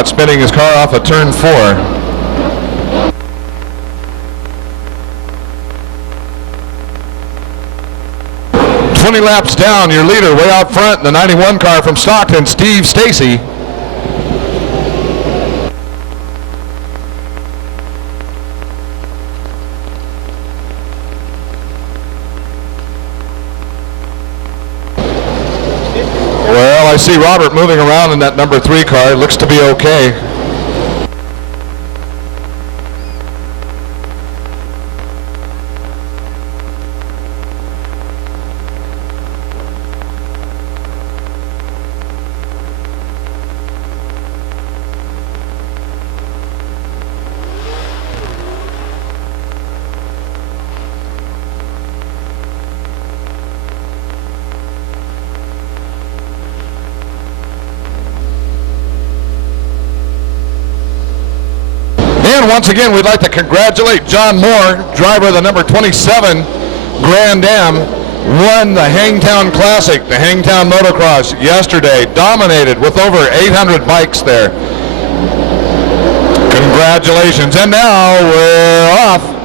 caught spinning his car off of turn 4. Laps down, your leader way out front in the 91 car from Stockton, Steve Stacy. Well, I see Robert moving around in that number 3 car. It looks to be okay. Once again, we'd like to congratulate John Moore, driver of the number 27 Grand Am, won the Hangtown Classic, the Hangtown Motocross yesterday, dominated with over 800 bikes there. Congratulations, and now we're off.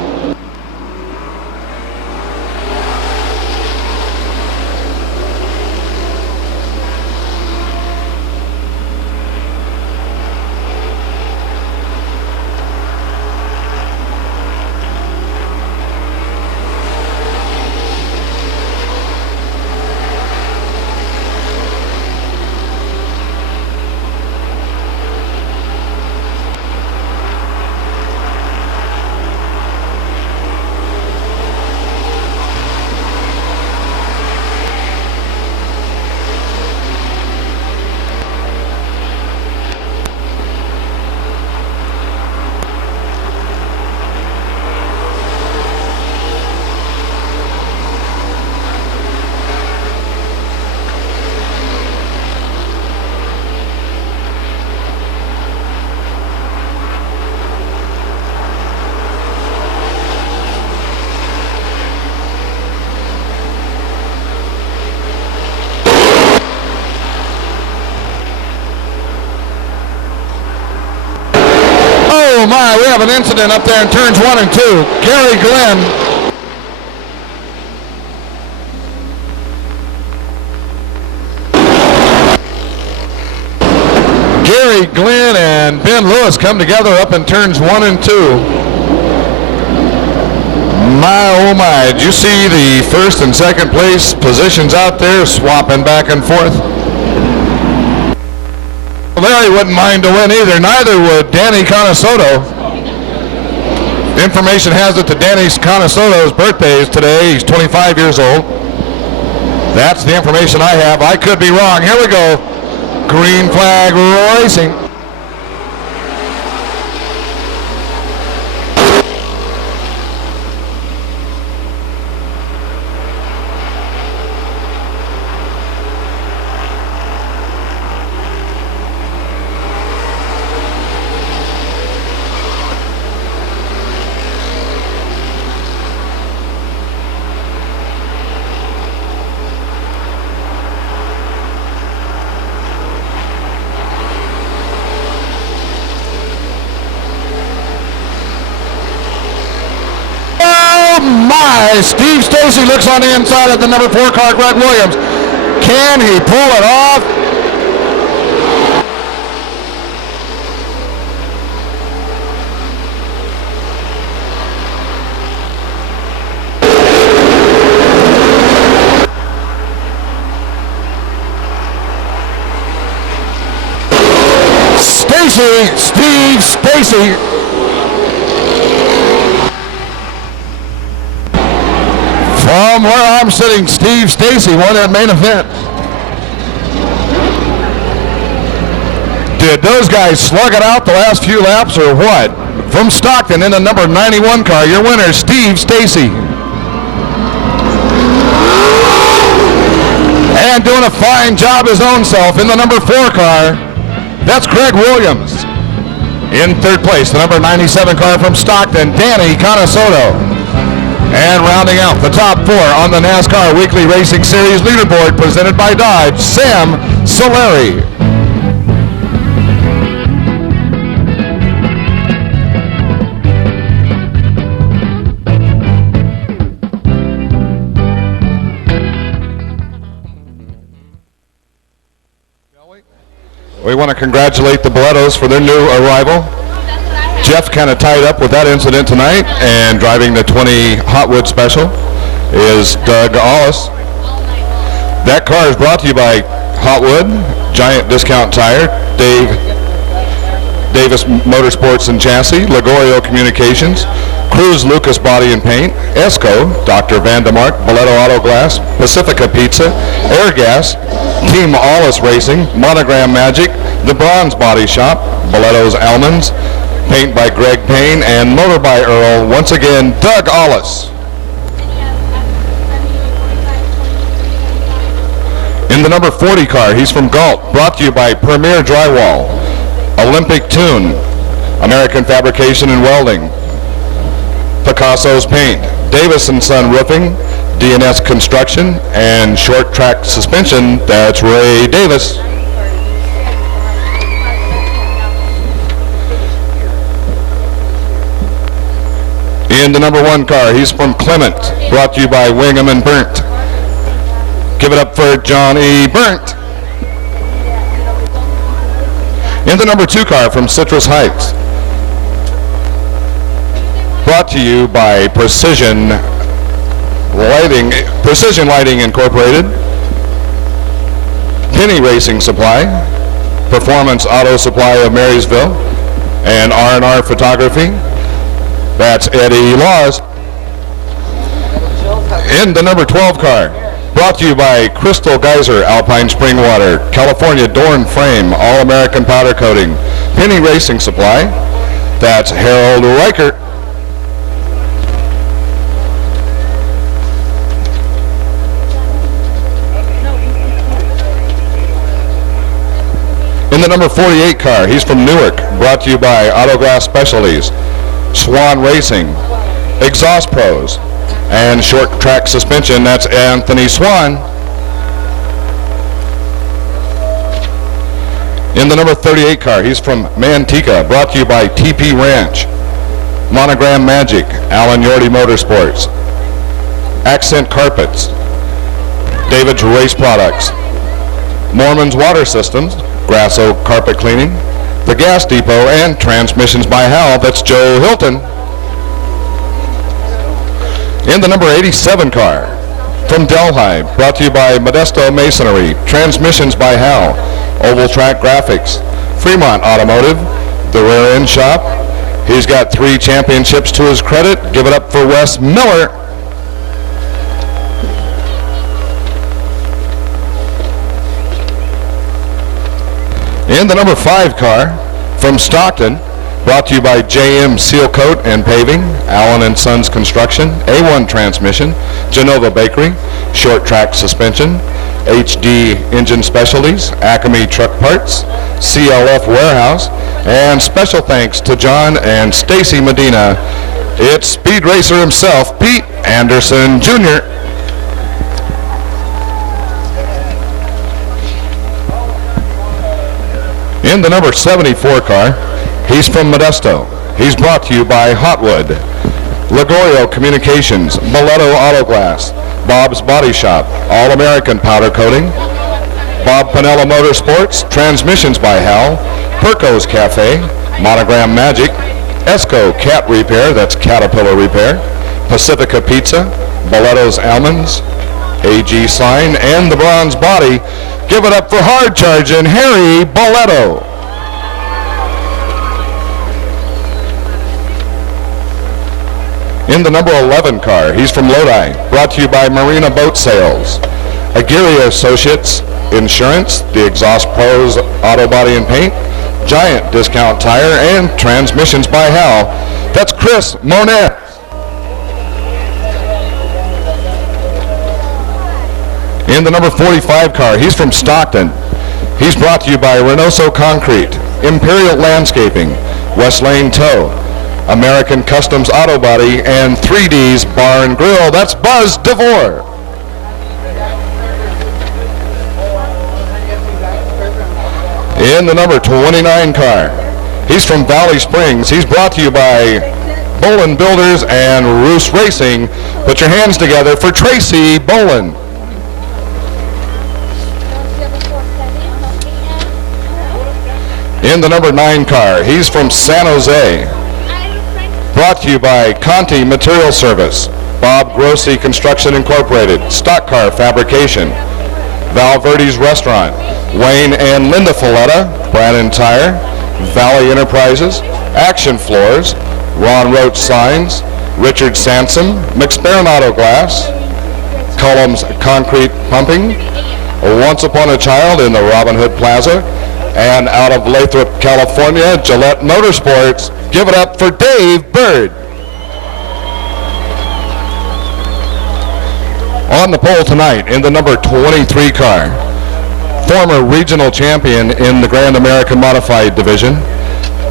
Oh my, we have an incident up there in turns 1 and 2. Gary Glenn. Gary Glenn and Ben Lewis come together up in turns 1 and 2. My, oh my, did you see the first and second place positions out there swapping back and forth? Larry wouldn't mind to win either. Neither would Danny Conasoto. Information has it that Danny Conasoto's birthday is today. He's 25 years old. That's the information I have. I could be wrong. Here we go. Green flag racing. Steve Stacy looks on the inside of the number 4 car, Greg Williams. Can he pull it off? Steve Stacy. From where I'm sitting, Steve Stacy won that main event. Did those guys slug it out the last few laps or what? From Stockton in the number 91 car, your winner, Steve Stacy. And doing a fine job his own self in the number 4 car, that's Greg Williams. In third place, the number 97 car from Stockton, Danny Conasoto. And rounding out the top 4 on the NASCAR Weekly Racing Series leaderboard presented by Dodge, Sam Solari. We want to congratulate the Boletos for their new arrival. Jeff kind of tied up with that incident tonight, and driving the 20 Hotwood Special is Doug Allis. That car is brought to you by Hotwood, Giant Discount Tire, Davis Motorsports and Chassis, Ligorio Communications, Cruz Lucas Body and Paint, Esco, Dr. Vandemark, Boleto Auto Glass, Pacifica Pizza, Air Gas, Team Allis Racing, Monogram Magic, The Bronze Body Shop, Boleto's Almonds, Paint by Greg Payne, and Motor by Earl. Once again, Doug Allis. In the number 40 car, he's from Galt, brought to you by Premier Drywall, Olympic Tune, American Fabrication and Welding, Picasso's Paint, Davis & Son Roofing, D&S Construction, and Short Track Suspension, that's Ray Davis. In the number 1 car, he's from Clement, brought to you by Wingham and Burnt. Give it up for John E. Burnt. In the number 2 car from Citrus Heights, brought to you by Precision Lighting Incorporated, Penny Racing Supply, Performance Auto Supply of Marysville, and R&R Photography. That's Eddie Laws. In the number 12 car, brought to you by Crystal Geyser Alpine Spring Water, California Dorn Frame, All-American Powder Coating, Penny Racing Supply. That's Harold Reichert. In the number 48 car, he's from Newark, brought to you by Autoglass Specialties, Swan Racing, Exhaust Pros, and Short Track Suspension. That's Anthony Swan. In the number 38 car, he's from Manteca, brought to you by TP Ranch, Monogram Magic, Alan Yorty Motorsports, Accent Carpets, David's Race Products, Mormon's Water Systems, Grasso Carpet Cleaning, The Gas Depot, and Transmissions by Hal. That's Joe Hilton. In the number 87 car, from Delhi, brought to you by Modesto Masonry, Transmissions by Hal, Oval Track Graphics, Fremont Automotive, The Rear End Shop. He's got 3 championships to his credit. Give it up for Wes Miller. In the number 5 car, from Stockton, brought to you by JM Seal Coat and Paving, Allen & Sons Construction, A1 Transmission, Genova Bakery, Short Track Suspension, HD Engine Specialties, Acme Truck Parts, CLF Warehouse, and special thanks to John and Stacy Medina. It's Speed Racer himself, Pete Anderson Jr. In the number 74 car, he's from Modesto. He's brought to you by Hotwood, Ligorio Communications, Boleto Auto Glass, Bob's Body Shop, All-American Powder Coating, Bob Pinella Motorsports, Transmissions by Hal, Perco's Cafe, Monogram Magic, Esco Cat Repair, that's Caterpillar Repair, Pacifica Pizza, Boleto's Almonds, AG Sign, and the Bronze Body. Give it up for hard charging Harry Boleto. In the number 11 car, he's from Lodi, brought to you by Marina Boat Sales, Aguirre Associates Insurance, The Exhaust Pros Auto Body and Paint, Giant Discount Tire, and Transmissions by Hal. That's Chris Monet. In the number 45 car, he's from Stockton. He's brought to you by Reynoso Concrete, Imperial Landscaping, West Lane Tow, American Customs Auto Body, and 3D's Bar and Grill. That's Buzz DeVore. In the number 29 car, he's from Valley Springs. He's brought to you by Bolin Builders and Roos Racing. Put your hands together for Tracy Bolin. in the number 9 car. He's from San Jose. Brought to you by Conti Material Service, Bob Grossi Construction Incorporated, Stock Car Fabrication, Valverde's Restaurant, Wayne and Linda Folletta, Brannan Tire, Valley Enterprises, Action Floors, Ron Roach Signs, Richard Sansom, McSparran Auto Glass, Cullum's Concrete Pumping, Once Upon a Child in the Robin Hood Plaza, and out of Lathrop, California, Gillette Motorsports. Give it up for Dave Bird. On the pole tonight in the number 23 car, former regional champion in the Grand American Modified Division.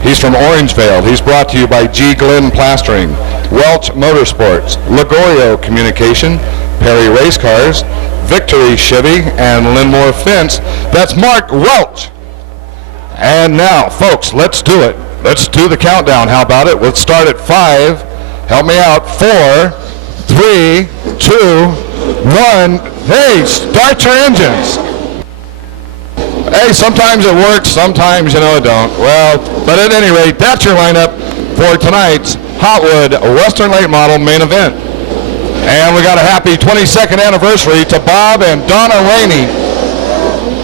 He's from Orangevale. He's brought to you by G. Glenn Plastering, Welch Motorsports, Ligorio Communication, Perry Race Cars, Victory Chevy, and Linmore Fence. That's Mark Welch. And now, folks, let's do it. Let's do the countdown. How about it? Let's start at 5. Help me out. 4, 3, 2, 1. Hey, start your engines. Hey, sometimes it works, sometimes, it don't. Well, but at any rate, that's your lineup for tonight's Hotwood Western Late Model main event. And we got a happy 22nd anniversary to Bob and Donna Rainey.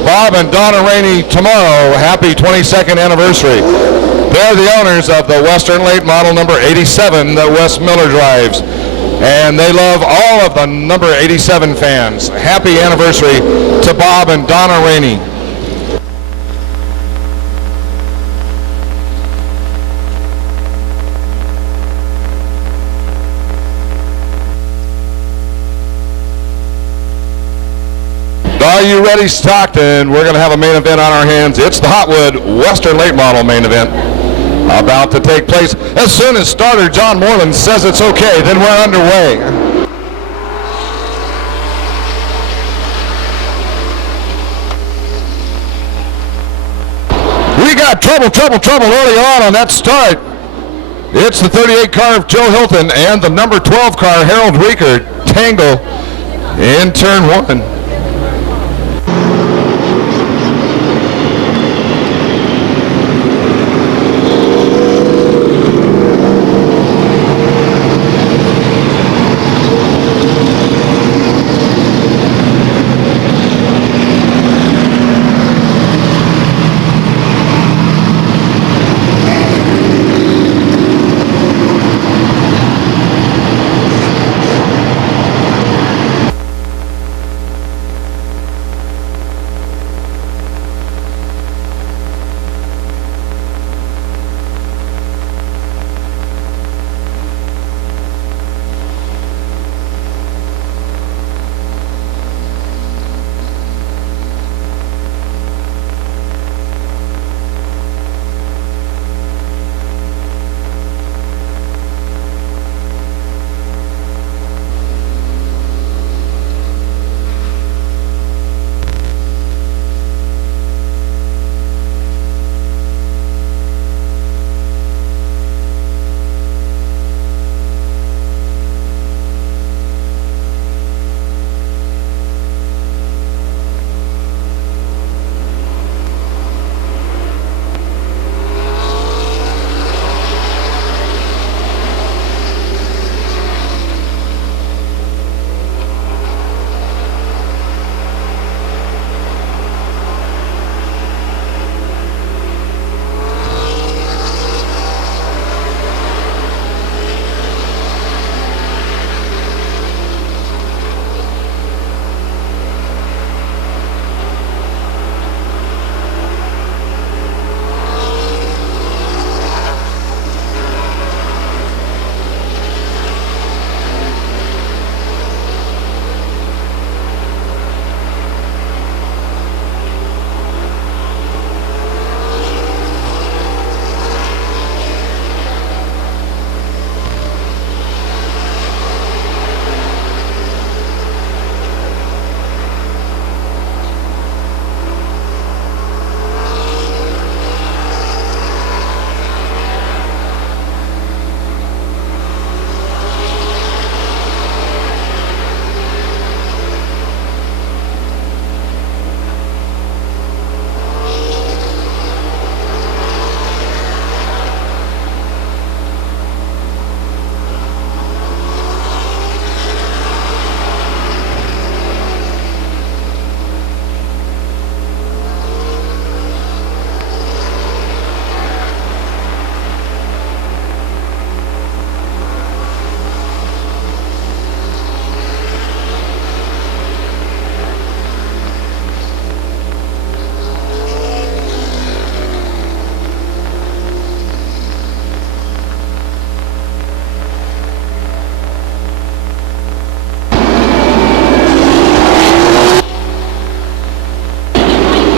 Bob and Donna Rainey tomorrow, happy 22nd anniversary. They're the owners of the Western Late Model number 87 that Wes Miller drives. And they love all of the number 87 fans. Happy anniversary to Bob and Donna Rainey. Are you ready, Stockton? We're going to have a main event on our hands. It's the Hotwood Western Late Model main event about to take place. As soon as starter John Moreland says it's okay, then we're underway. We got trouble early on that start. It's the 38 car of Joe Hilton and the number 12 car Harold Rieker tangle in turn 1.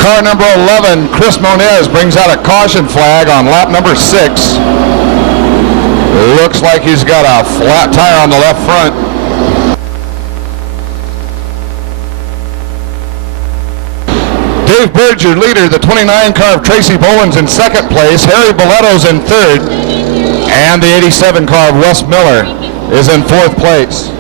Car number 11, Chris Moniz, brings out a caution flag on lap number 6. Looks like he's got a flat tire on the left front. Dave Bird, your leader, the 29 car of Tracy Bowens in second place. Harry Boletto's in third. And the 87 car of Wes Miller is in fourth place.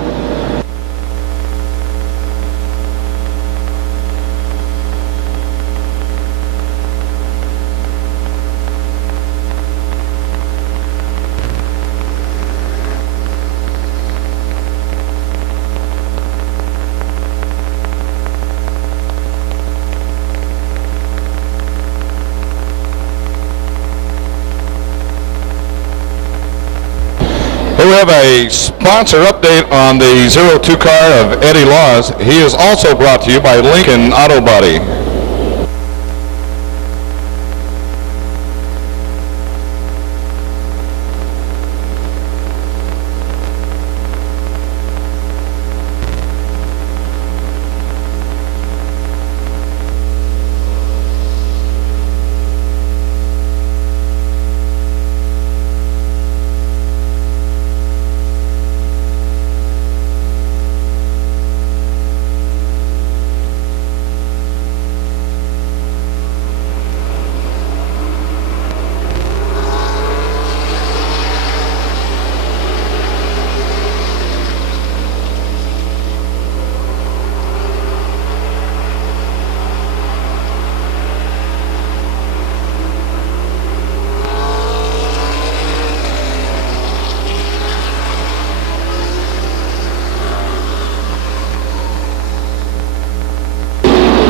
We have a sponsor update on the 02 car of Eddie Laws. He is also brought to you by Lincoln Auto Body.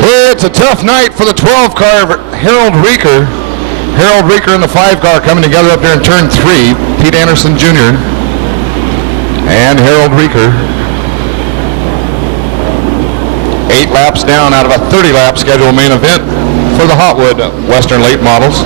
It's a tough night for the 12 car of Harold Reeker. Harold Reeker and the 5 car coming together up there in turn 3. Pete Anderson Jr. and Harold Reeker. 8 laps down out of a 30 lap scheduled main event for the Hotwood Western late models.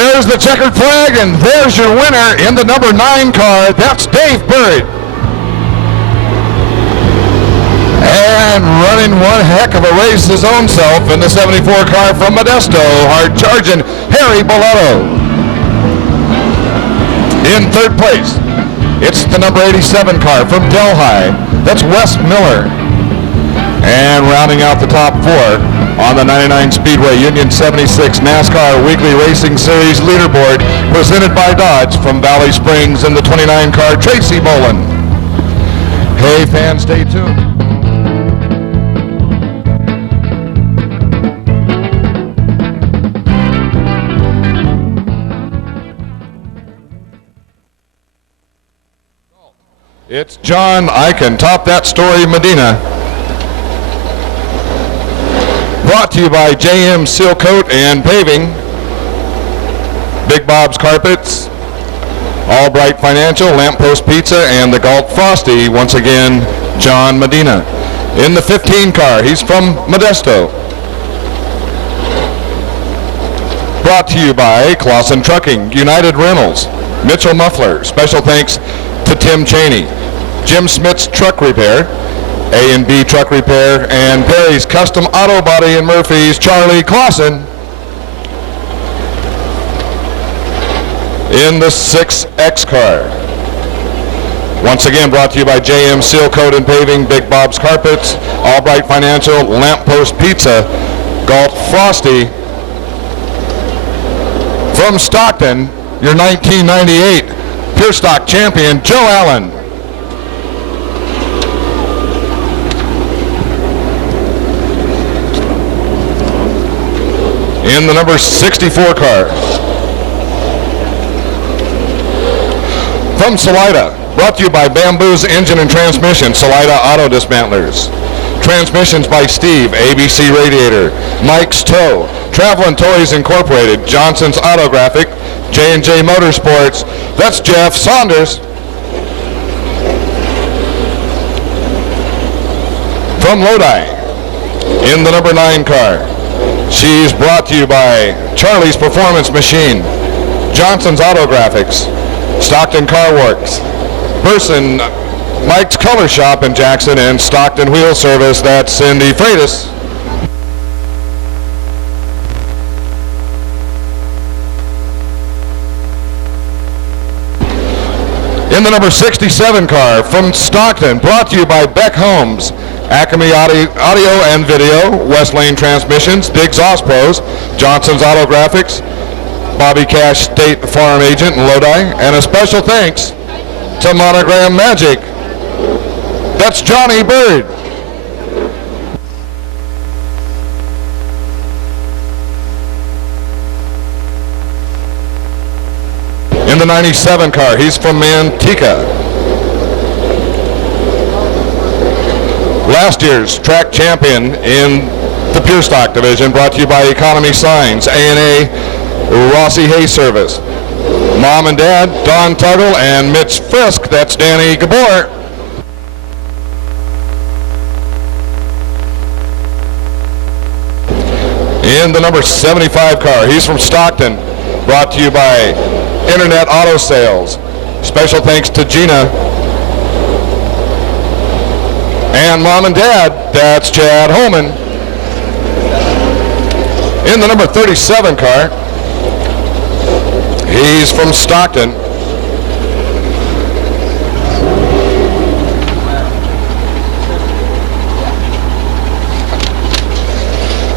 There's the checkered flag, and there's your winner in the number 9 car. That's Dave Bird. And running one heck of a race his own self in the 74 car from Modesto, hard charging Harry Boletto. In third place, it's the number 87 car from Delhi. That's Wes Miller. And rounding out the top 4 on the 99 Speedway Union 76 NASCAR Weekly Racing Series leaderboard, presented by Dodge from Valley Springs in the 29 car, Tracy Bolin. Hey fans, stay tuned. It's John Eichen, Top That Story Medina. Brought to you by JM Seal Coat and Paving, Big Bob's Carpets, All Bright Financial, Lamppost Pizza, and the Galt Frosty. Once again, John Medina. In the 15 car, he's from Modesto. Brought to you by Clausen Trucking, United Rentals, Mitchell Muffler. Special thanks to Tim Cheney, Jim Smith's Truck Repair, A&B Truck Repair, and Perry's Custom Auto Body in Murphy's, Charlie Clausen. In the 6X car. Once again, brought to you by JM Seal Coat and Paving, Big Bob's Carpets, All Bright Financial, Lamppost Pizza, Galt Frosty. From Stockton, your 1998 Pure Stock champion, Joe Allen. In the number 64 car. From Salida, brought to you by Bamboo's Engine and Transmission, Salida Auto Dismantlers. Transmissions by Steve, ABC Radiator, Mike's Tow, Travelin' Toys Incorporated, Johnson's Autographic, J&J Motorsports. That's Jeff Saunders. From Lodi, in the number 9 car. She's brought to you by Charlie's Performance Machine, Johnson's Autographics, Stockton Car Works, Person, Mike's Color Shop in Jackson, and Stockton Wheel Service. That's Cindy Freitas. In the number 67 car from Stockton, brought to you by Beck Homes, Acme Audio and Video, West Lane Transmissions, Diggs Auspros, Johnson's Autographics, Bobby Cash State Farm Agent in Lodi, and a special thanks to Monogram Magic. That's Johnny Bird. In the 97 car, he's from Manteca. Last year's track champion in the Pure Stock division, brought to you by Economy Signs, A&A Rossi Hay Service. Mom and Dad, Don Tuggle and Mitch Frisk. That's Danny Gabor. In the number 75 car, he's from Stockton, brought to you by Internet Auto Sales. Special thanks to Gina and Mom and Dad. That's Chad Holman. In the number 37 car, he's from Stockton.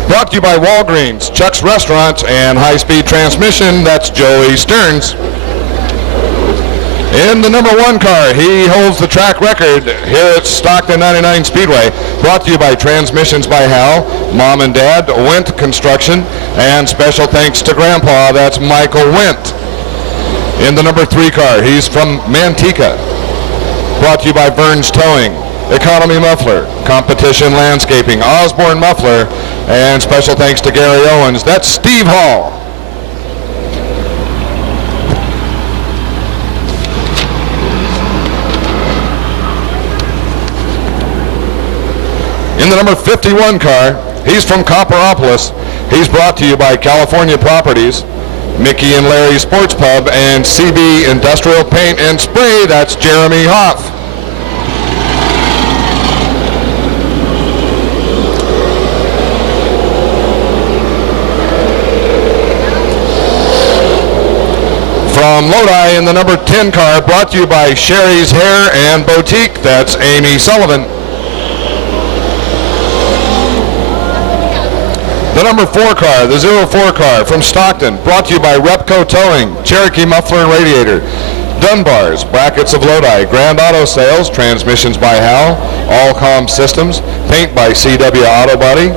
Brought to you by Walgreens, Chuck's Restaurants, and High Speed Transmission. That's Joey Stearns. In the number 1 car, he holds the track record here at Stockton 99 Speedway. Brought to you by Transmissions by Hal, Mom and Dad, Wendt Construction, and special thanks to Grandpa. That's Michael Wendt. In the number 3 car, he's from Manteca. Brought to you by Burns Towing, Economy Muffler, Competition Landscaping, Osborne Muffler, and special thanks to Gary Owens. That's Steve Hall. In the number 51 car, he's from Copperopolis. He's brought to you by California Properties, Mickey and Larry Sports Pub, and CB Industrial Paint and Spray, that's Jeremy Hoff. From Lodi in the number 10 car, brought to you by Sherry's Hair and Boutique, that's Amy Sullivan. The number 4 car, the 04 car from Stockton, brought to you by Repco Towing, Cherokee Muffler and Radiator, Dunbar's, Brackets of Lodi, Grand Auto Sales, Transmissions by Hal, Allcom Systems, Paint by CW Auto Body,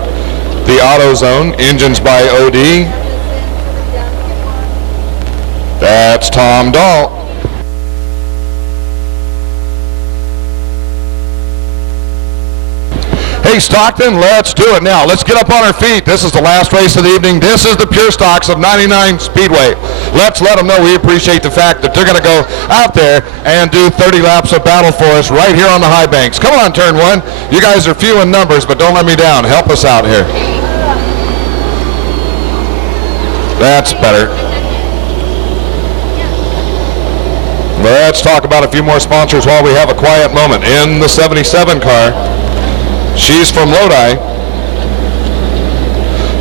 The Auto Zone, Engines by OD, that's Tom Dahl. Hey Stockton, let's do it now. Let's get up on our feet. This is the last race of the evening. This is the Pure Stocks of 99 Speedway. Let's let them know we appreciate the fact that they're going to go out there and do 30 laps of battle for us right here on the high banks. Come on, turn one. You guys are few in numbers, but don't let me down. Help us out here. That's better. Let's talk about a few more sponsors while we have a quiet moment. In the 77 car, she's from Lodi.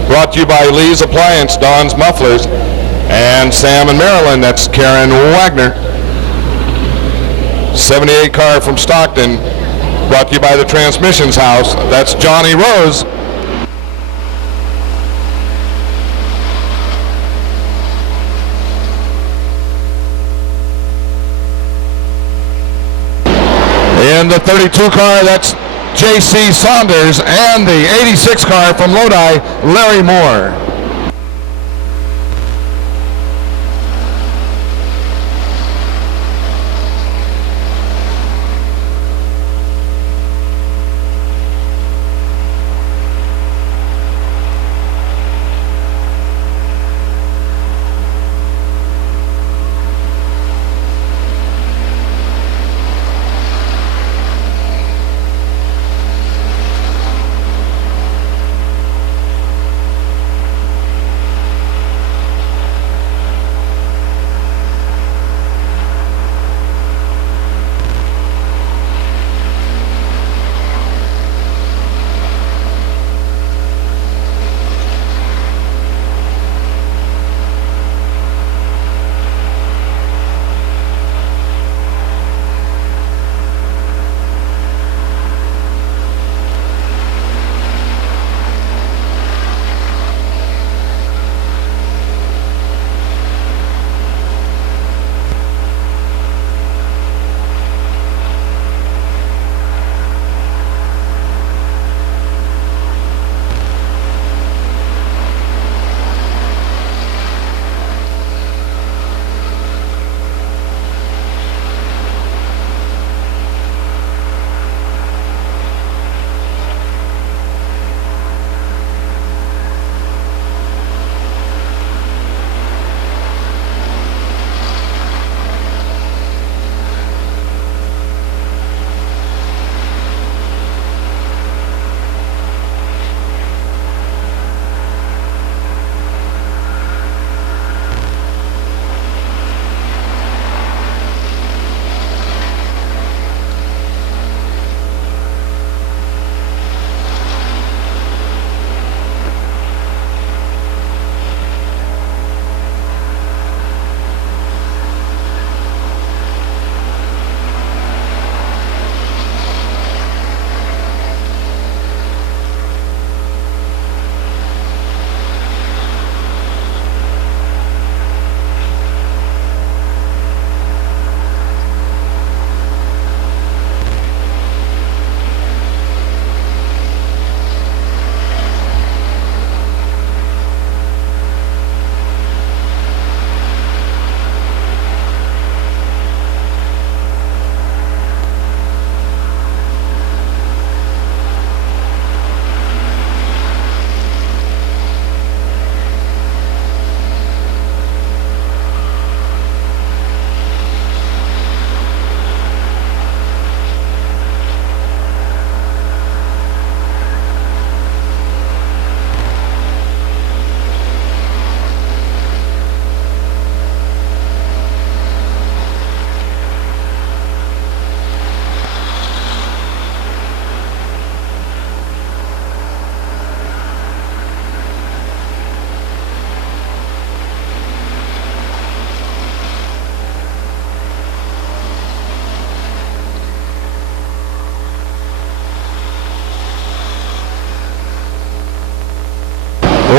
Brought to you by Lee's Appliance, Don's Mufflers, and Sam and Maryland, that's Karen Wagner. 78 car from Stockton, brought to you by the Transmissions House, that's Johnny Rose. In the 32 car, that's J.C. Saunders, and the 86 car from Lodi, Larry Moore.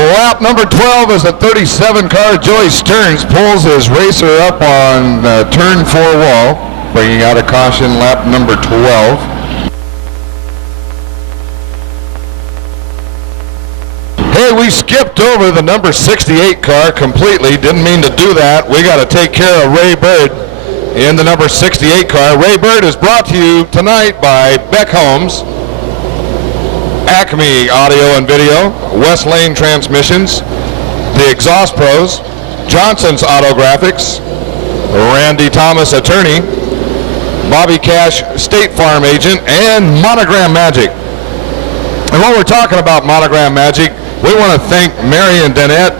lap number 12 as the 37 car Joey Stearns pulls his racer up on turn 4 wall, bringing out a caution lap number 12. Hey, we skipped over the number 68 car completely. Didn't mean to do that. We got to take care of Ray Bird in the number 68 car. Ray Bird is brought to you tonight by Beck Homes, Acme Audio and Video, West Lane Transmissions, the Exhaust Pros, Johnson's Auto Graphics, Randy Thomas Attorney, Bobby Cash State Farm Agent, and Monogram Magic. And while we're talking about Monogram Magic, we want to thank Mary and Danette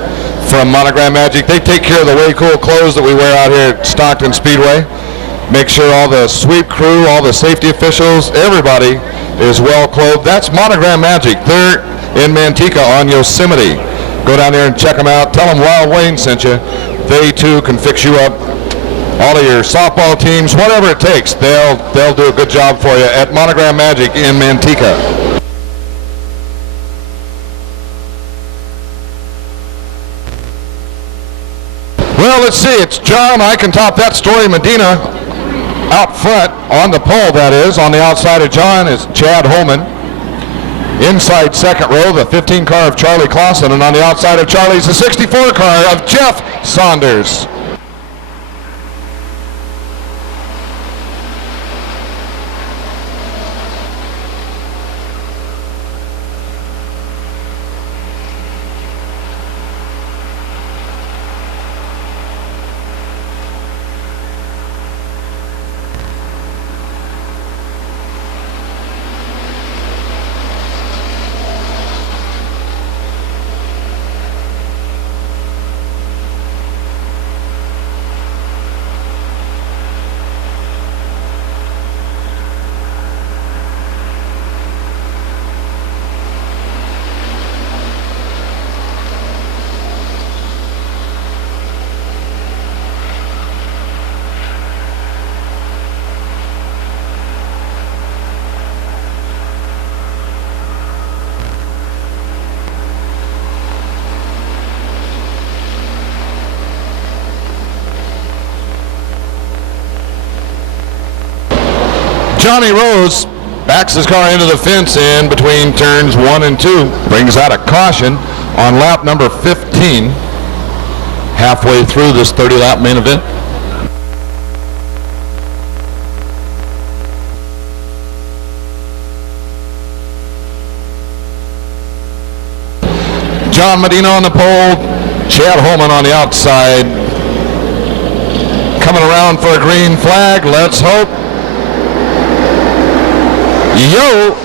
from Monogram Magic. They take care of the way cool clothes that we wear out here at Stockton Speedway. Make sure all the sweep crew, all the safety officials, everybody is well clothed. That's Monogram Magic. They're in Manteca on Yosemite. Go down there and check them out. Tell them Wild Wayne sent you. They too can fix you up. All of your softball teams, whatever it takes, they'll do a good job for you at Monogram Magic in Manteca. Well, let's see. It's John. I can top that story. Medina out front on the pole, that is. On the outside of John is Chad Holman. Inside second row, the 15 car of Charlie Clausen. And on the outside of Charlie's the 64 car of Jeff Saunders. Johnny Rose backs his car into the fence in between turns 1 and 2. Brings out a caution on lap number 15. Halfway through this 30-lap main event. John Medina on the pole, Chad Holman on the outside. Coming around for a green flag, let's hope. Yo!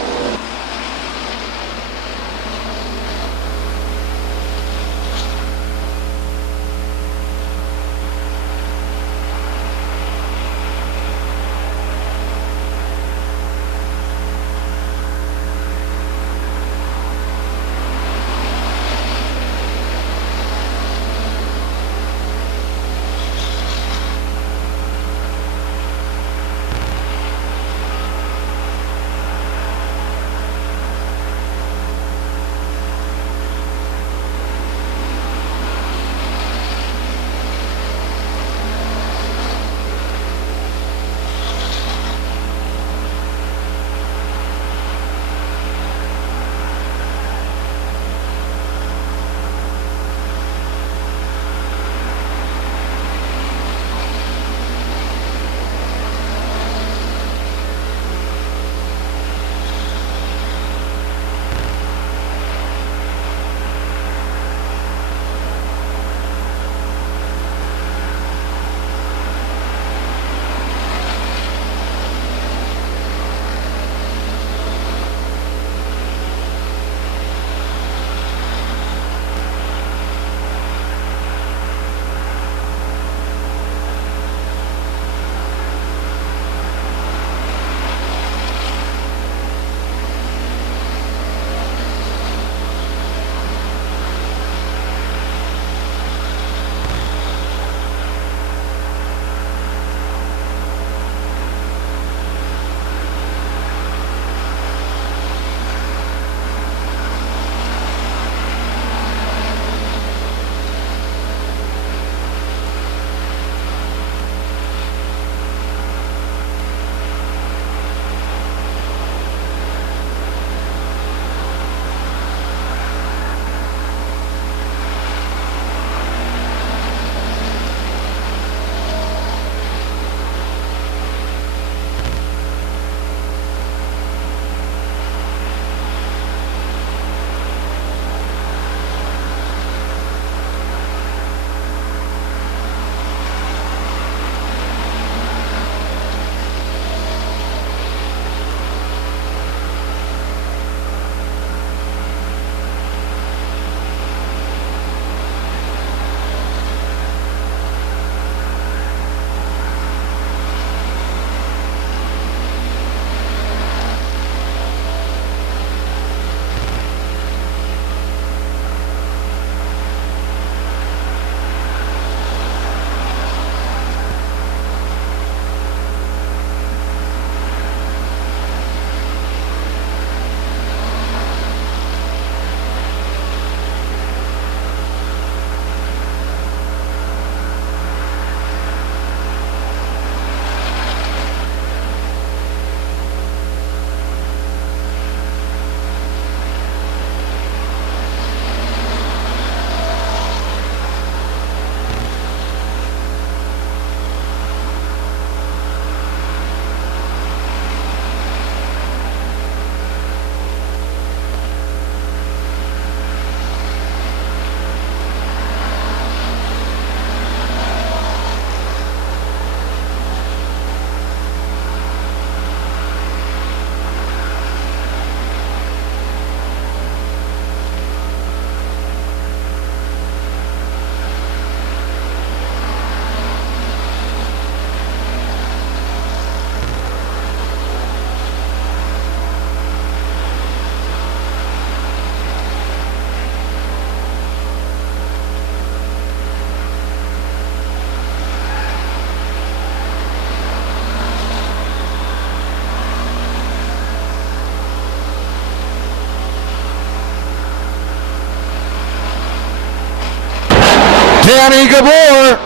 Danny Gabor.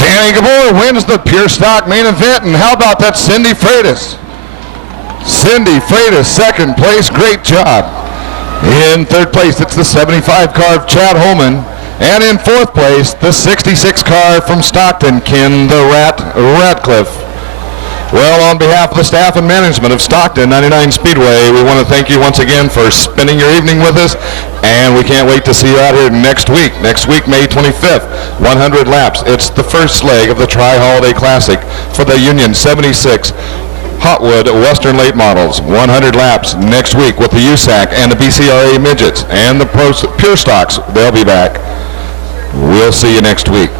Danny Gabor wins the Pure Stock main event, and how about that Cindy Freitas? Cindy Freitas, second place, great job. In third place, it's the 75 car of Chad Holman. And in fourth place, the 66 car from Stockton, Ken the Rat Ratcliffe. Well, on behalf of the staff and management of Stockton 99 Speedway, we want to thank you once again for spending your evening with us, and we can't wait to see you out here next week. Next week, May 25th, 100 laps. It's the first leg of the Tri-Holiday Classic for the Union 76 Hotwood Western Late Models. 100 laps next week with the USAC and the BCRA Midgets and the Pure Stocks. They'll be back. We'll see you next week.